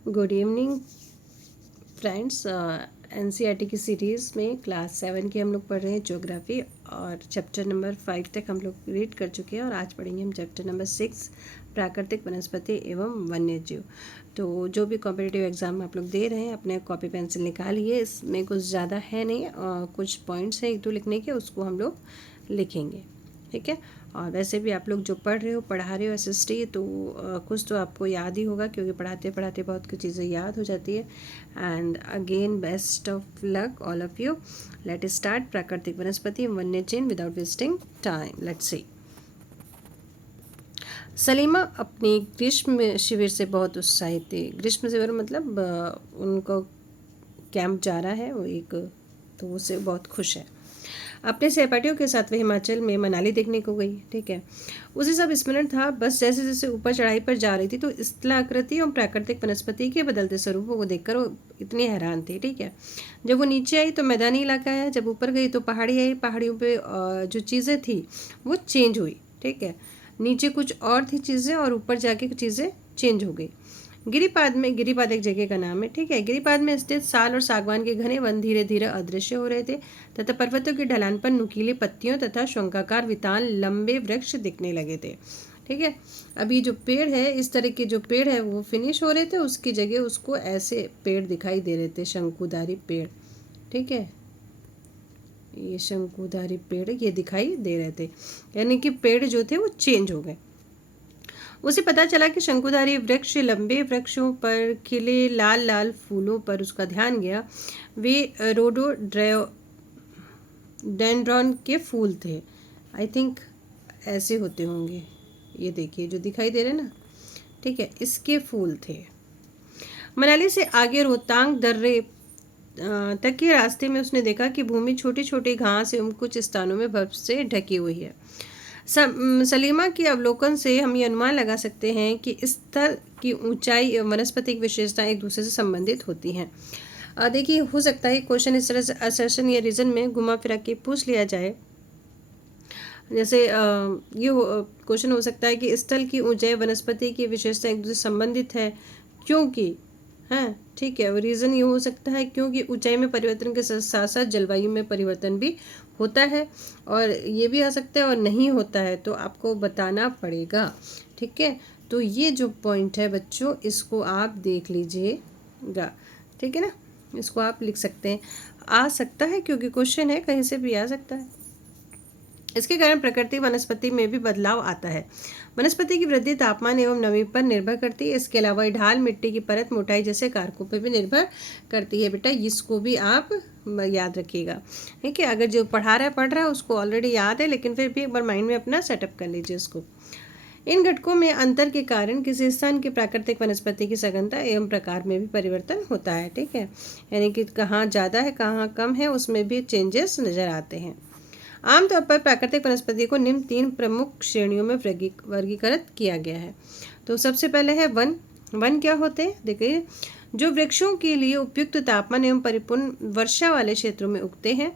Good evening friends. NCERT की series में class 7 की हम लोग पढ़ रहे हैं ज्योग्राफी और चैप्टर नंबर 5 तक हम लोग रीड कर चुके हैं और आज पढ़ेंगे हम चैप्टर नंबर 6 प्राकृतिक वनस्पति एवं वन्यजीव। तो जो भी कॉम्पिटिटिव एग्ज़ाम आप लोग दे रहे हैं अपने कॉपी पेंसिल निकालिए, इसमें कुछ ज़्यादा है नहीं, कुछ पॉइंट्स हैं एक दो लिखने के, उसको हम लोग लिखेंगे, ठीक है। और वैसे भी आप लोग जो पढ़ रहे हो पढ़ा रहे हो एसएसटी, तो कुछ तो आपको याद ही होगा क्योंकि पढ़ाते पढ़ाते बहुत कुछ चीज़ें याद हो जाती है। And again best of luck all of you. Let start प्राकृतिक वनस्पति वन्य जीव without wasting time. Let's see. Salima अपनी ग्रीष्म शिविर से बहुत उत्साहित थी। ग्रीष्म शिविर मतलब उनको कैंप जा रहा है वो एक, तो उससे बहुत खुश है। अपने सहपाठियों के साथ वह हिमाचल में मनाली देखने को गई, ठीक है। उसे सब स्मरण था, बस जैसे जैसे ऊपर चढ़ाई पर जा रही थी तो स्थलाकृति और प्राकृतिक वनस्पति के बदलते स्वरूपों को देखकर वो इतनी हैरान थी, ठीक है। जब वो नीचे आई तो मैदानी इलाका है, जब ऊपर गई तो पहाड़ी आई, पहाड़ियों पे जो चीज़ें थी वो चेंज हुई, ठीक है। नीचे कुछ और थी चीज़ें और ऊपर जाके चीज़ें चेंज हो गई। गिरिपाद एक जगह का नाम है, ठीक है। गिरिपाद में स्थित साल और सागवान के घने वन धीरे धीरे अदृश्य हो रहे थे तथा पर्वतों की ढलान पर नुकीले पत्तियों तथा शंखाकार वितान लंबे वृक्ष दिखने लगे थे, ठीक है। अभी जो पेड़ है, इस तरह के जो पेड़ है वो फिनिश हो रहे थे, उसकी जगह उसको ऐसे पेड़ दिखाई दे रहे थे, शंकुधारी पेड़, ठीक है। ये शंकुधारी पेड़ ये दिखाई दे रहे थे, यानी कि पेड़ जो थे वो चेंज हो गए। उसे पता चला कि शंकुधारी वृक्ष लंबे वृक्षों पर खिले लाल लाल फूलों पर उसका ध्यान गया। वे रोडोडेंड्रॉन के फूल थे, आई थिंक ऐसे होते होंगे, ये देखिए जो दिखाई दे रहे ना, ठीक है, इसके फूल थे। मनाली से आगे रोहतांग दर्रे तक के रास्ते में उसने देखा कि भूमि छोटी छोटी घास एवं कुछ स्थानों में बर्फ से ढकी हुई है। सलीमा की अवलोकन से हम ये अनुमान लगा सकते हैं कि स्थल की ऊंचाई एवं वनस्पतिक विशेषताएं एक दूसरे से संबंधित होती हैं। देखिए, हो सकता है क्वेश्चन इस तरह से असर्शन या रीजन में घुमा फिरा के पूछ लिया जाए। जैसे ये क्वेश्चन हो सकता है कि स्थल की ऊंचाई वनस्पति की विशेषता एक दूसरे से संबंधित है क्योंकि, हाँ ठीक है, रीज़न ये हो सकता है क्योंकि ऊंचाई में परिवर्तन के साथ साथ जलवायु में परिवर्तन भी होता है, और ये भी आ सकता है और नहीं होता है, तो आपको बताना पड़ेगा, ठीक है। तो ये जो पॉइंट है बच्चों, इसको आप देख लीजिएगा, ठीक है ना, इसको आप लिख सकते हैं। आ सकता है क्योंकि क्वेश्चन है, कहीं से भी आ सकता है। इसके कारण प्रकृति वनस्पति में भी बदलाव आता है। वनस्पति की वृद्धि तापमान एवं नमी पर निर्भर करती है। इसके अलावा ढाल, मिट्टी की परत, मोटाई जैसे कारकों पर भी निर्भर करती है। बेटा इसको भी आप याद रखिएगा, ठीक है। अगर जो पढ़ रहा है उसको ऑलरेडी याद है, लेकिन फिर भी एक बार माइंड में अपना सेटअप कर लीजिए इसको। इन घटकों में अंतर के कारण किसी स्थान की प्राकृतिक वनस्पति की सघनता एवं प्रकार में भी परिवर्तन होता है, ठीक है। यानी कि कहाँ ज़्यादा है कहाँ कम है, उसमें भी चेंजेस नज़र आते हैं। आमतौर पर प्राकृतिक वनस्पति को निम्न 3 प्रमुख श्रेणियों में वर्गीकृत किया गया है। तो सबसे पहले है वन। वन क्या होते हैं? देखिए, जो वृक्षों के लिए उपयुक्त तापमान एवं परिपूर्ण वर्षा वाले क्षेत्रों में उगते हैं।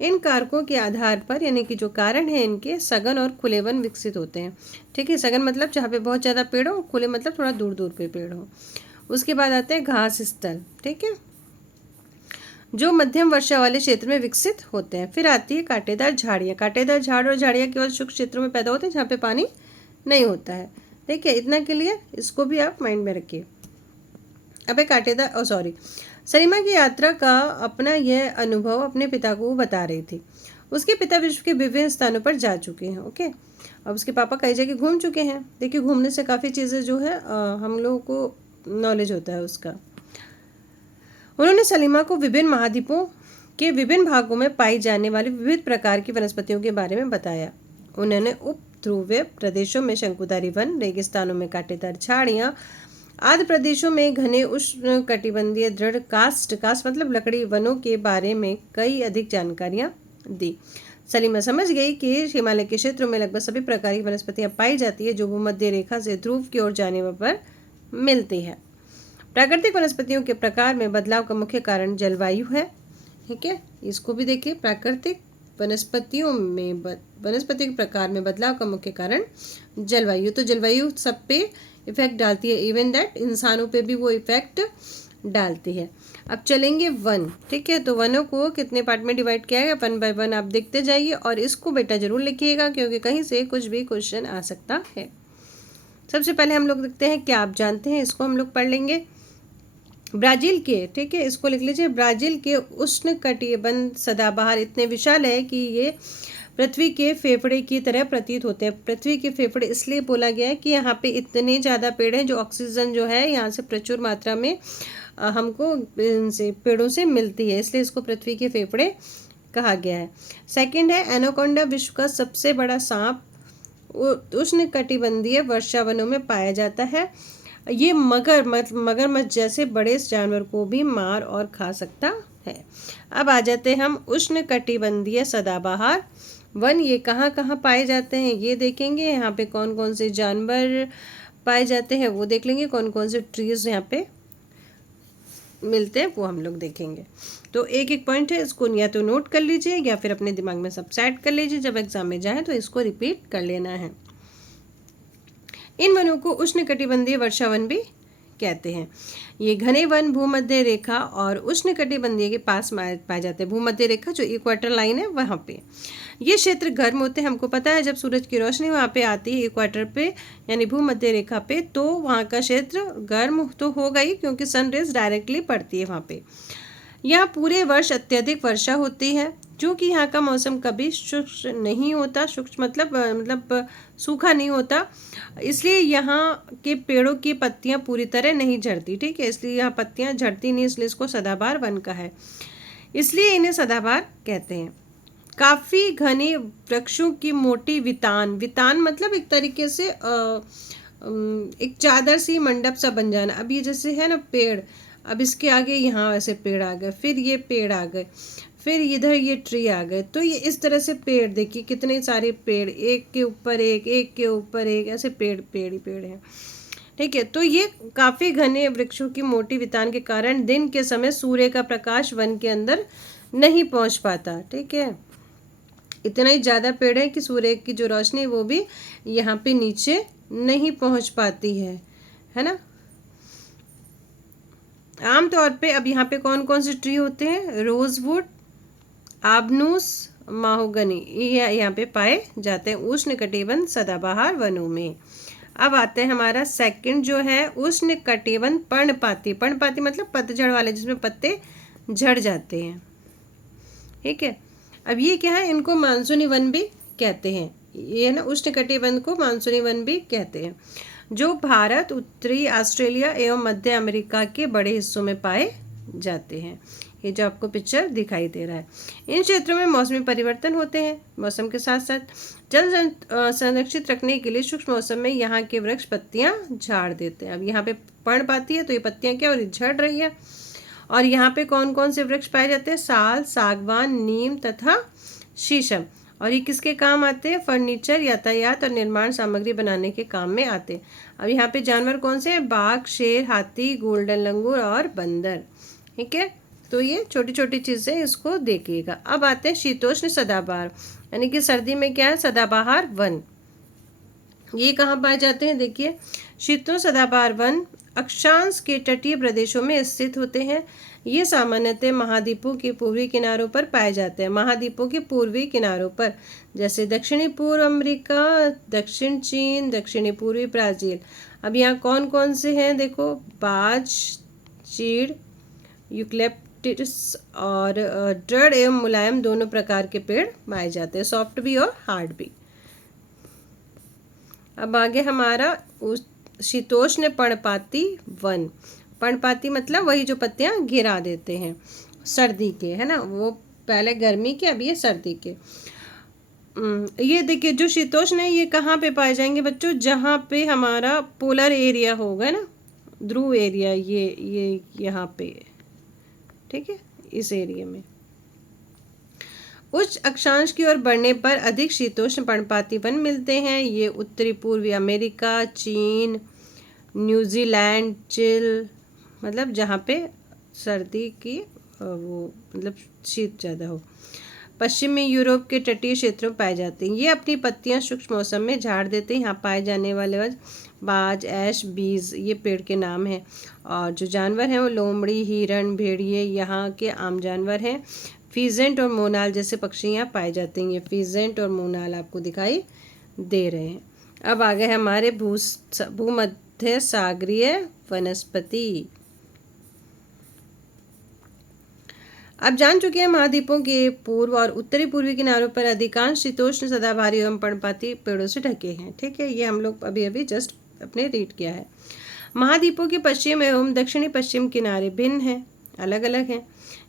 इन कारकों के आधार पर, यानी कि जो कारण है इनके, सघन और खुले वन विकसित होते हैं, ठीक है। सघन मतलब जहाँ पे बहुत ज़्यादा पेड़ हो, खुले मतलब थोड़ा दूर दूर पे पेड़ हो। उसके बाद आते हैं घास स्थल, ठीक है, जो मध्यम वर्षा वाले क्षेत्र में विकसित होते हैं। फिर आती है कांटेदार झाड़ियाँ। कांटेदार झाड़ और झाड़ियाँ केवल शुष्क क्षेत्रों में पैदा होते हैं जहाँ पे पानी नहीं होता है, ठीक है। इतना के लिए इसको भी आप माइंड में रखिए। अब सलीमा की यात्रा का अपना यह अनुभव अपने पिता को बता रही थी। उसके पिता विश्व के विभिन्न स्थानों पर जा चुके हैं, ओके। अब उसके पापा कई जगह घूम चुके हैं। देखिए, घूमने से काफ़ी चीज़ें जो है हम लोगों को नॉलेज होता है उसका। उन्होंने सलीमा को विभिन्न महाद्वीपों के विभिन्न भागों में पाई जाने वाली विविध प्रकार की वनस्पतियों के बारे में बताया। उन्होंने उपध्रुवीय प्रदेशों में शंकुधारी वन, रेगिस्तानों में कांटेदार झाड़ियाँ, आदि प्रदेशों में घने उष्ण कटिबंधीय दृढ़ कास्ट मतलब लकड़ी वनों के बारे में कई अधिक जानकारियाँ दी। सलीमा समझ गई कि हिमालय के क्षेत्रों में लगभग सभी प्रकार की वनस्पतियाँ पाई जाती है जो भूमध्य रेखा से ध्रुव की ओर जाने पर मिलती है। प्राकृतिक वनस्पतियों के प्रकार में बदलाव का मुख्य कारण जलवायु है, ठीक है। इसको भी देखिए, प्राकृतिक वनस्पतियों में वनस्पति के प्रकार में बदलाव का मुख्य कारण जलवायु। तो जलवायु सब पे इफेक्ट डालती है, इवन दैट इंसानों पे भी वो इफेक्ट डालती है। अब चलेंगे वन, ठीक है। तो वनों को कितने पार्ट में डिवाइड किया गया, 1 बाय 1 आप देखते जाइए और इसको बेटा जरूर लिखिएगा क्योंकि कहीं से कुछ भी क्वेश्चन आ सकता है। सबसे पहले हम लोग देखते हैं क्या आप जानते हैं, इसको हम लोग पढ़ लेंगे। ब्राजील के, ठीक है, इसको लिख लीजिए, ब्राजील के उष्णकटिबंध सदाबहार इतने विशाल है कि ये पृथ्वी के फेफड़े की तरह प्रतीत होते हैं। पृथ्वी के फेफड़े इसलिए बोला गया है कि यहाँ पे इतने ज़्यादा पेड़ हैं जो ऑक्सीजन जो है यहाँ से प्रचुर मात्रा में हमको इनसे पेड़ों से मिलती है, इसलिए इसको पृथ्वी के फेफड़े कहा गया है। सेकंड है एनाकोंडा विश्व का सबसे बड़ा सांप उष्णकटिबंधीय वर्षावनों में पाया जाता है। ये मगरमच्छ जैसे बड़े जानवर को भी मार और खा सकता है। अब आ जाते हैं हम उष्णकटिबंधीय सदाबहार वन, ये कहाँ कहाँ पाए जाते हैं ये देखेंगे। यहाँ पे कौन कौन से जानवर पाए जाते हैं वो देख लेंगे, कौन कौन से ट्रीज यहाँ पे मिलते हैं वो हम लोग देखेंगे। तो एक एक पॉइंट है, इसको या तो नोट कर लीजिए या फिर अपने दिमाग में सब सेट कर लीजिए, जब एग्जाम में जाए तो इसको रिपीट कर लेना है। इन वनों को उष्णकटिबंधीय वर्षावन भी कहते हैं। ये घने वन भूमध्य रेखा और उष्णकटिबंधीय के पास पाए जाते हैं। भूमध्य रेखा जो इक्वेटर लाइन है वहाँ पे ये क्षेत्र गर्म होते हैं। हमको पता है जब सूरज की रोशनी वहाँ पे आती है इक्वेटर पे यानी भूमध्य रेखा पे, तो वहाँ का क्षेत्र गर्म तो होगा ही क्योंकि सन रेज डायरेक्टली पड़ती है वहाँ पे। यहाँ पूरे वर्ष अत्यधिक वर्षा होती है, क्योंकि यहाँ का मौसम कभी शुष्क नहीं होता। शुष्क मतलब सूखा नहीं होता, इसलिए यहाँ के पेड़ों की पत्तियाँ पूरी तरह नहीं झड़ती, ठीक है। इसलिए यहाँ पत्तियाँ झड़ती नहीं, इसलिए इसको सदाबहार वन का है, इसलिए इन्हें सदाबहार कहते हैं। काफ़ी घने वृक्षों की मोटी वितान, वितान मतलब एक तरीके से एक चादर सी मंडप सा बन जाना। अब ये जैसे है ना पेड़, अब इसके आगे यहाँ ऐसे पेड़ आ गए, फिर ये पेड़ आ गए, फिर इधर ये ट्री आ गए, तो ये इस तरह से पेड़ देखिए कितने सारे पेड़, एक के ऊपर एक, एक के ऊपर एक, ऐसे पेड़ पेड़ ही पेड़ हैं, ठीक है। तो ये काफ़ी घने वृक्षों की मोटी वितान के कारण दिन के समय सूर्य का प्रकाश वन के अंदर नहीं पहुंच पाता, ठीक है। इतना ही ज़्यादा पेड़ है कि सूर्य की जो रोशनी वो भी यहाँ पे नीचे नहीं पहुंच पाती है ना। आमतौर पे अब यहाँ पे कौन कौन से ट्री होते हैं, रोजवुड, आबनूस, माहोगनी, ये यहाँ पे पाए जाते हैं उष्णकटिबंध सदाबहार वनों में। अब आते हैं हमारा सेकंड जो है उष्णकटिबंध पर्णपाती। पर्णपाती मतलब पतझड़ वाले, जिसमें पत्ते झड़ जाते हैं, ठीक है। अब ये क्या है, इनको मानसूनी वन भी कहते हैं। ये है ना उष्णकटिबंध को मानसूनी वन भी कहते हैं, जो भारत, उत्तरी ऑस्ट्रेलिया एवं मध्य अमेरिका के बड़े हिस्सों में पाए जाते हैं। ये जो आपको पिक्चर दिखाई दे रहा है, इन क्षेत्रों में मौसमी परिवर्तन होते हैं। मौसम के साथ साथ जल संरक्षित रखने के लिए सूक्ष्म मौसम में यहाँ के वृक्ष पत्तियाँ झाड़ देते हैं। अब यहाँ पे पर्णपाती है तो ये पत्तियाँ क्या हो रही, झड़ रही है। और यहाँ पे कौन कौन से वृक्ष पाए जाते हैं, साल, सागवान, नीम तथा शीशम। और ये किसके काम आते हैं, फर्नीचर, यातायात और निर्माण सामग्री बनाने के काम में आते हैं। अब यहाँ पे जानवर कौन से हैं, बाघ, शेर, हाथी, गोल्डन लंगूर और बंदर, ठीक है। तो ये छोटी छोटी चीज़ें इसको देखिएगा। अब आते हैं शीतोष्ण सदाबहार, यानी कि सर्दी में क्या है, सदाबहार वन। ये कहाँ पाए जाते हैं, देखिए शीतोष्ण सदाबहार वन अक्षांश के तटीय प्रदेशों में स्थित होते हैं। ये सामान्यतः महाद्वीपों के पूर्वी किनारों पर पाए जाते हैं। महाद्वीपों के पूर्वी किनारों पर, जैसे दक्षिणी पूर्व अमेरिका, दक्षिण चीन, दक्षिणी पूर्वी ब्राज़ील। अब यहाँ कौन कौन से हैं, देखो बाज, चीड़, यूकलिप्टस और दृढ़ एवं मुलायम दोनों प्रकार के पेड़ पाए जाते हैं, सॉफ्ट भी और हार्ड भी। अब आगे हमारा शीतोष्ण पर्णपाती वन। पर्णपाती मतलब वही जो पत्तियां गिरा देते हैं सर्दी के, है ना, वो पहले गर्मी के, अब ये सर्दी के। ये देखिए जो शीतोष्ण है ये कहाँ पे पाए जाएंगे बच्चों, जहाँ पे हमारा पोलर एरिया होगा ना, ध्रुव एरिया, ये यहाँ पे, ठीक है, इस एरिया में। उच्च अक्षांश की ओर बढ़ने पर अधिक शीतोष्ण पर्णपाती वन मिलते हैं। ये उत्तरी पूर्वी अमेरिका, चीन, न्यूजीलैंड, चिल, मतलब जहाँ पे सर्दी की वो मतलब शीत ज़्यादा हो, पश्चिमी यूरोप के तटीय क्षेत्रों में पाए जाते हैं। ये अपनी पत्तियां सूक्ष्म मौसम में झाड़ देते हैं। यहाँ पाए जाने वाले बाज, ऐश, बीज ये पेड़ के नाम हैं। और जो जानवर हैं वो लोमड़ी, हिरण, भेड़िए यहाँ के आम जानवर हैं। फीजेंट और मोनाल जैसे पक्षी यहाँ पाए जाते हैं। ये फीजेंट और मोनाल आपको दिखाई दे रहे हैं। अब आ गए हमारे भूमध्य सागरीय वनस्पति। अब जान चुके हैं महाद्वीपों के पूर्व और उत्तरी पूर्वी किनारों पर अधिकांश शीतोष्ण सदाबहारी एवं पर्णपाती पेड़ों से ढके हैं। ठीक है, ये हम लोग अभी अभी जस्ट अपने रीड किया है। महाद्वीपों के पश्चिम एवं दक्षिणी पश्चिम किनारे भिन्न हैं, अलग अलग हैं।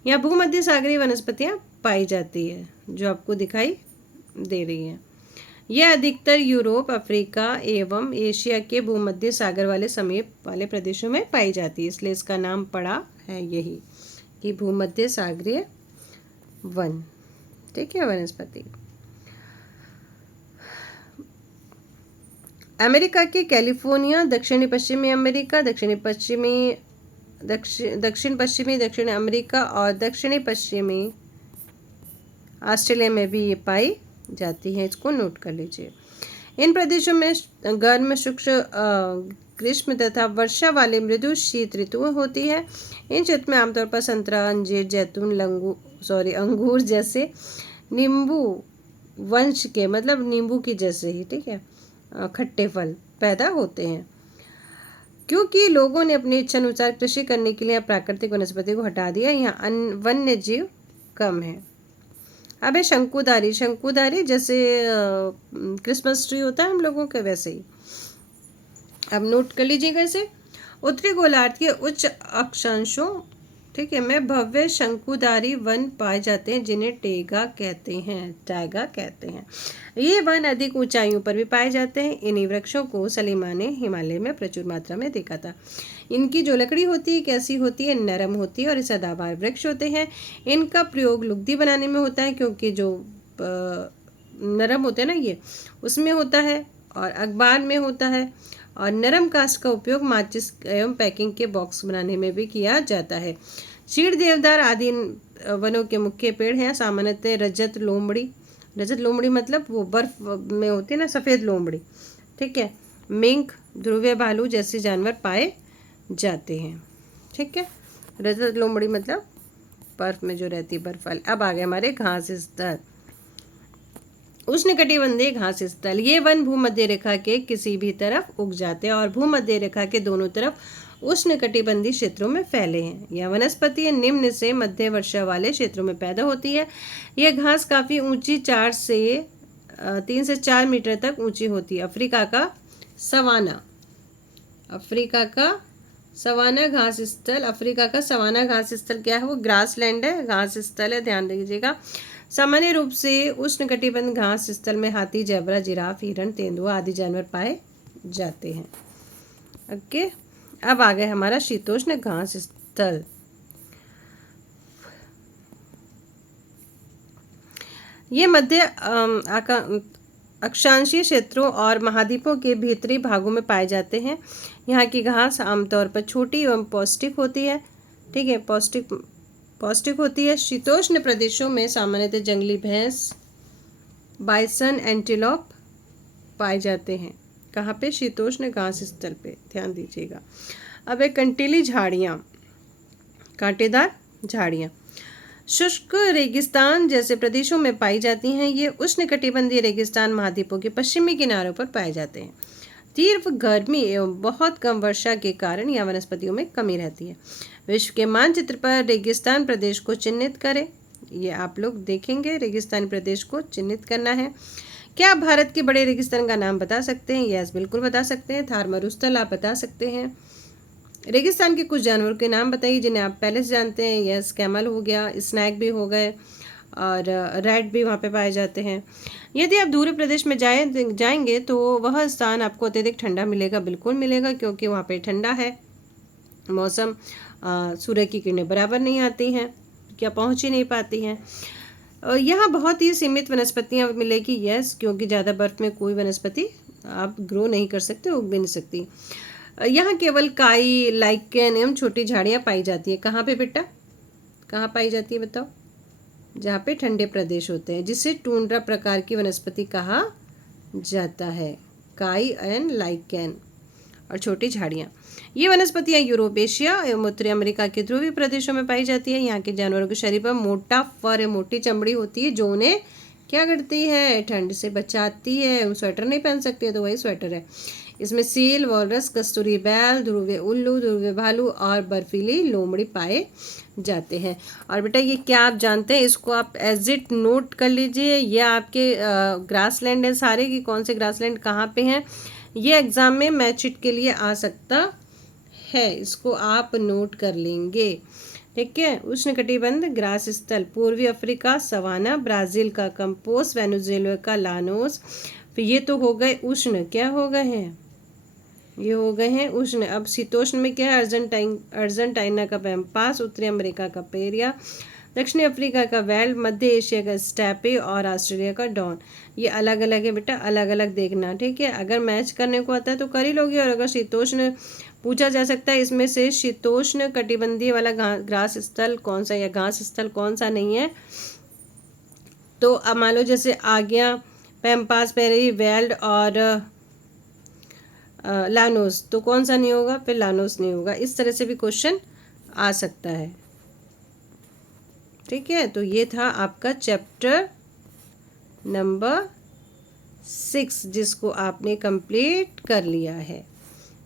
यहाँ भूमध्य सागरीय वनस्पतियाँ पाई जाती है जो आपको दिखाई दे रही है। यह अधिकतर यूरोप, अफ्रीका एवं एशिया के भूमध्य सागर वाले समीप वाले प्रदेशों में पाई जाती है, इसलिए इसका नाम पड़ा है यही कि भूमध्य सागरीय वन। ठीक है, वनस्पति। अमेरिका के कैलिफोर्निया, दक्षिण पश्चिमी अमेरिका, दक्षिण पश्चिमी दक्षिण अमेरिका और दक्षिणी पश्चिमी ऑस्ट्रेलिया में भी ये पाई जाती है। इसको नोट कर लीजिए। इन प्रदेशों में गर्म, शुष्क ग्रीष्म तथा वर्षा वाली मृदु शीत ऋतुएं होती है। इन क्षेत्र में आमतौर पर संतरा, अंजीर, जैतून, अंगूर जैसे नींबू वंश के, मतलब नींबू की जैसे ही, ठीक है, खट्टे फल पैदा होते हैं। क्योंकि लोगों ने अपनी इच्छा अनुसार कृषि करने के लिए प्राकृतिक वनस्पति को हटा दिया, यहाँ वन्य जीव कम है। अब है शंकुधारी। शंकुधारी जैसे क्रिसमस ट्री होता है हम लोगों के, वैसे ही। अब नोट कर लीजिएगा इसे। उत्तरी गोलार्ध के उच्च अक्षांशों, ठीक है, में भव्य शंकुधारी वन पाए जाते हैं जिन्हें टैगा कहते हैं। ये वन अधिक ऊंचाइयों पर भी पाए जाते हैं। इन्हीं वृक्षों को सलीमा ने हिमालय में प्रचुर मात्रा में देखा था। इनकी जो लकड़ी होती है कैसी होती है, नरम होती है और सदाबहार वृक्ष होते हैं। इनका प्रयोग लुगदी बनाने में होता है, क्योंकि जो नरम होते हैं ना ये, उसमें होता है, और अखबार में होता है। और नरम काष्ठ का उपयोग माचिस एवं पैकिंग के बॉक्स बनाने में भी किया जाता है। चीड़, देवदार आदि वनों के मुख्य पेड़ हैं। सामान्यतः रजत लोमड़ी मतलब वो बर्फ में होती है ना, सफ़ेद लोमड़ी, ठीक है, मिंक, ध्रुवीय भालू जैसे जानवर पाए जाते हैं। ठीक है, रजत लोमड़ी मतलब बर्फ में जो रहती है, बर्फ वाली। अब आ गए हमारे घास स्थल। उष्णकटिबंधीय घास स्थल। ये वन भूमध्य रेखा के किसी भी तरफ उग जाते हैं और भूमध्य रेखा के दोनों तरफ उष्णकटिबंधीय क्षेत्रों में फैले हैं। यह वनस्पति निम्न से मध्य वर्षा वाले क्षेत्रों में पैदा होती है। यह घास काफ़ी ऊंची 3 से 4 मीटर तक ऊंची होती है। अफ्रीका का सवाना घास स्थल। अफ्रीका का सवाना घास स्थल क्या है, वो ग्रासलैंड है, घास स्थल है, ध्यान दीजिएगा। सामान्य रूप से उष्णकटिबंध घास स्थल में हाथी, जेब्रा, जिराफ, हिरण, तेंदुआ आदि जानवर पाए जाते हैं। ओके, अब आ गए हमारा शीतोष्ण घास स्थल। ये मध्य अक्षांशीय क्षेत्रों और महाद्वीपों के भीतरी भागों में पाए जाते हैं। यहाँ की घास आमतौर पर छोटी एवं पौष्टिक होती है। ठीक है, पौष्टिक होती है। शीतोष्ण प्रदेशों में सामान्यतः जंगली भैंस, बाइसन, एंटीलोप पाए जाते हैं। कहाँ पे, शीतोष्ण घास स्थल पे, ध्यान दीजिएगा। अब एक कंटीली झाड़ियाँ, कांटेदार झाड़ियाँ शुष्क रेगिस्तान जैसे प्रदेशों में पाई जाती हैं। ये उष्णकटिबंधीय रेगिस्तान महाद्वीपों के पश्चिमी किनारों पर पाए जाते हैं। तीव्र गर्मी एवं बहुत कम वर्षा के कारण यह वनस्पतियों में कमी रहती है। विश्व के मानचित्र पर रेगिस्तान प्रदेश को चिन्हित करें। ये आप लोग देखेंगे, रेगिस्तानी प्रदेश को चिन्हित करना है। क्या आप भारत के बड़े रेगिस्तान का नाम बता सकते हैं? यस, बिल्कुल बता सकते हैं। थार मरुस्थल आप बता सकते हैं। रेगिस्तान के कुछ जानवरों के नाम बताइए जिन्हें आप पहले से जानते हैं। यस, कैमल हो गया, स्नैक भी हो गए, और रैट भी वहाँ पे पाए जाते हैं। यदि आप दूर प्रदेश में जाएंगे तो वह स्थान आपको अत्यधिक ठंडा मिलेगा, बिल्कुल मिलेगा, क्योंकि वहाँ पे ठंडा है मौसम। सूर्य की किरणें बराबर नहीं आती हैं, क्या पहुँच ही नहीं पाती हैं। यहाँ बहुत ही सीमित वनस्पतियाँ मिलेगी। यस, क्योंकि ज़्यादा बर्फ़ में कोई वनस्पति आप ग्रो नहीं कर सकते, उग भी नहीं सकती। यहाँ केवल काई, लाइकेन एवं छोटी झाड़ियाँ पाई जाती है। कहाँ पे बेटा, कहाँ पाई जाती है बताओ? जहाँ पे ठंडे प्रदेश होते हैं, जिसे टूंड्रा प्रकार की वनस्पति कहा जाता है, काई एंड लाइकेन। और छोटी झाड़ियाँ। ये वनस्पतियाँ यूरोप, एशिया एवं उत्तरी अमेरिका के ध्रुवीय प्रदेशों में पाई जाती है। यहाँ के जानवरों के शरीर पर मोटा फर है, मोटी चमड़ी होती है जो उन्हें क्या करती है, ठंड से बचाती है। वो स्वेटर नहीं पहन सकते तो वही स्वेटर है। इसमें सील, वॉलरस, कस्तूरी बैल, ध्रुवीय उल्लू, ध्रुवीय भालू और बर्फीली लोमड़ी पाए जाते हैं। और बेटा ये क्या आप जानते हैं, इसको आप एज इट नोट कर लीजिए। ये आपके ग्रासलैंड है सारे की, कौन से ग्रासलैंड कहाँ पे हैं, ये एग्ज़ाम में मैच इट के लिए आ सकता है, इसको आप नोट कर लेंगे। ठीक है। उष्णकटिबंध ग्रास स्थल, पूर्वी अफ्रीका सवाना, ब्राज़ील का कंपोस, वेनेजुएला का लानोस। फिर ये तो हो गए उष्ण, क्या हो गए हैं, ये हो गए हैं उष्ण। अब शीतोष्ण में क्या है, अर्जेंटीना का पैम्पास, उत्तरी अमेरिका का पेरिया, दक्षिणी अफ्रीका का वेल्ड, मध्य एशिया का स्टेपे और ऑस्ट्रेलिया का डॉन। ये अलग अलग है बेटा, अलग अलग देखना। ठीक है, अगर मैच करने को आता है तो कर ही लोगे। और अगर शीतोष्ण पूछा जा सकता है, इसमें से शीतोष्ण कटिबंधीय वाला ग्रास स्थल कौन सा या घास स्थल कौन सा नहीं है, तो अब मान लो जैसे आ गया पैम्पास, पेरी, वेल्ड और लानोस, तो कौन सा नहीं होगा, फिर लानोस नहीं होगा। इस तरह से भी क्वेश्चन आ सकता है। ठीक है, तो ये था आपका चैप्टर नंबर 6 जिसको आपने कंप्लीट कर लिया है।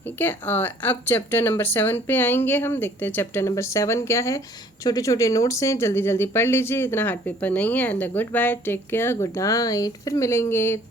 ठीक है, और अब चैप्टर नंबर 7 पे आएंगे हम। देखते हैं चैप्टर नंबर 7 क्या है। छोटे छोटे नोट्स हैं, जल्दी जल्दी पढ़ लीजिए, इतना हार्ड पेपर नहीं है। And good bye, take care, good night, फिर मिलेंगे।